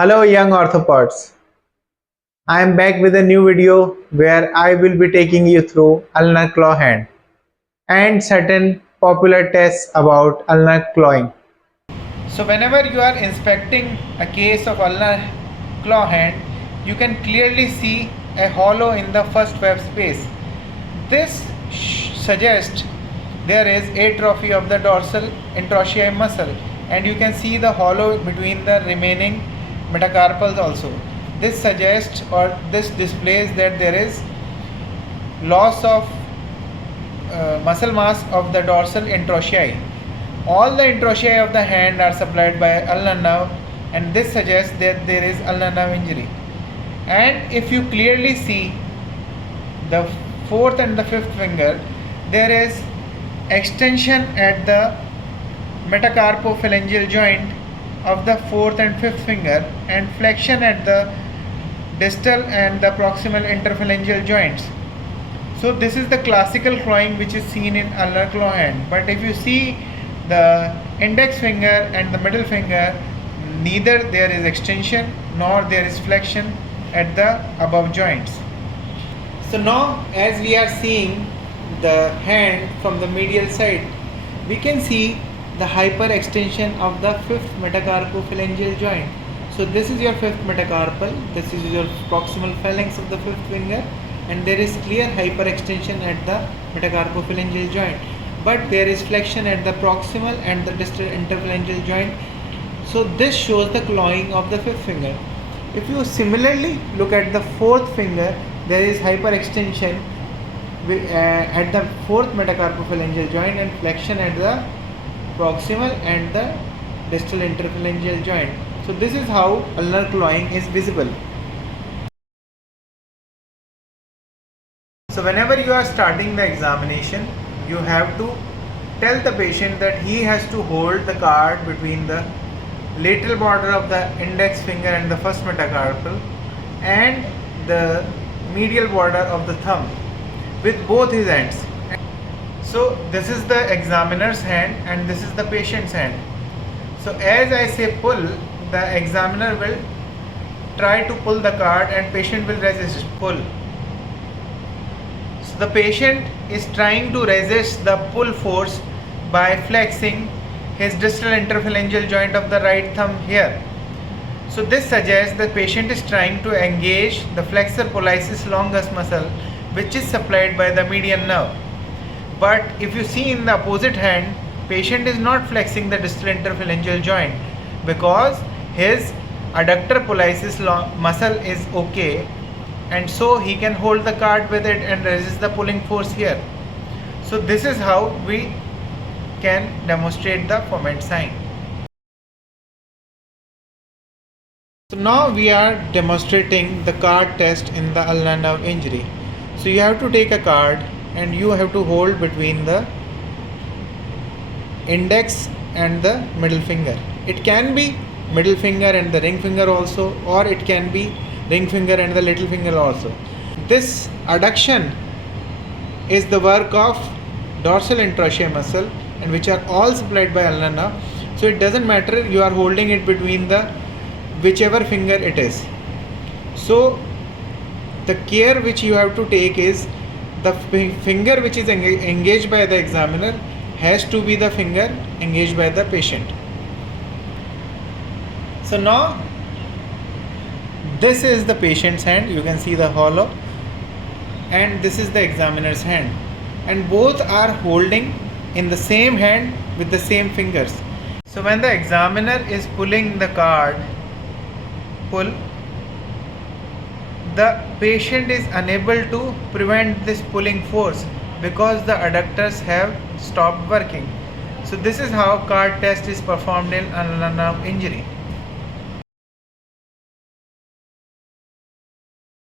Hello young orthopods. I am back with a new video where I will be taking you through ulnar claw hand and certain popular tests about ulnar clawing. So whenever you are inspecting a case of ulnar claw hand, you can clearly see a hollow in the first web space. This suggests there is atrophy of the dorsal interosseous muscle, and you can see the hollow between the remaining metacarpals also. This suggests or this displays that there is loss of muscle mass of the dorsal interosseous. All the interosseous of the hand are supplied by ulnar nerve, and this suggests that there is ulnar nerve injury. And if you clearly see the fourth and the fifth finger, there is extension at the metacarpophalangeal joint of the fourth and fifth finger and flexion at the distal and the proximal interphalangeal joints. So this is the classical clawing which is seen in ulnar claw hand. But if you see the index finger and the middle finger, neither there is extension nor there is flexion at the above joints. So now as we are seeing the hand from the medial side, we can see the hyperextension of the fifth metacarpophalangeal joint. So this is your fifth metacarpal, this is your proximal phalanx of the fifth finger, and there is clear hyperextension at the metacarpophalangeal joint. But there is flexion at the proximal and the distal interphalangeal joint. So this shows the clawing of the fifth finger. If you similarly look at the fourth finger, there is hyperextension at the fourth metacarpophalangeal joint and flexion at the proximal and the distal interphalangeal joint. So this is how ulnar clawing is visible. So whenever you are starting the examination, you have to tell the patient that he has to hold the card between the lateral border of the index finger and the first metacarpal and the medial border of the thumb with both his hands. So this is the examiner's hand and this is the patient's hand. So as I say pull, the examiner will try to pull the card and patient will resist pull. So the patient is trying to resist the pull force by flexing his distal interphalangeal joint of the right thumb here. So this suggests the patient is trying to engage the flexor pollicis longus muscle, which is supplied by the median nerve. But if you see in the opposite hand, patient is not flexing the distal interphalangeal joint because his adductor pollicis muscle is okay, and so he can hold the card with it and resist the pulling force here. So this is how we can demonstrate the Froment sign. So now we are demonstrating the card test in the ulnar nerve injury. So you have to take a card and you have to hold between the index and the middle finger. It can be middle finger and the ring finger also, or it can be ring finger and the little finger also. This adduction is the work of dorsal interosseous muscle, and which are all supplied by ulnar nerve. So it doesn't matter you are holding it between the whichever finger it is. So the care which you have to take is the finger which is engaged by the examiner has to be the finger engaged by the patient. So now this is the patient's hand, you can see the hollow, and this is the examiner's hand, and both are holding in the same hand with the same fingers. So when the examiner is pulling the card, pull, the patient is unable to prevent this pulling force because the adductors have stopped working. So this is how card test is performed in ulnar nerve injury.